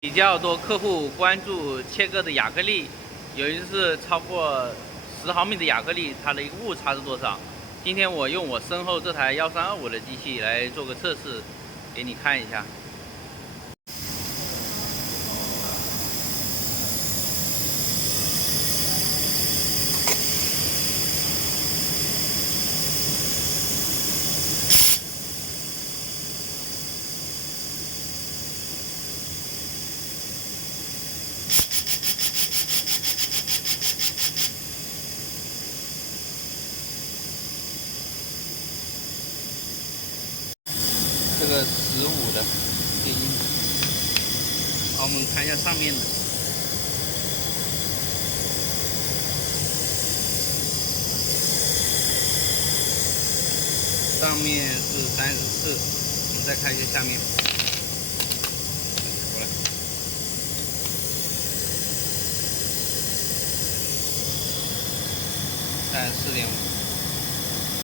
比较多客户关注切割的亚克力，有一次超过10毫米的亚克力，它的一个误差是多少？今天我用我身后这台1325的机器来做个测试，给你看一下。这个15的电音，好，我们看一下上面的，上面是34，我们再看一下下面，过来，34.5。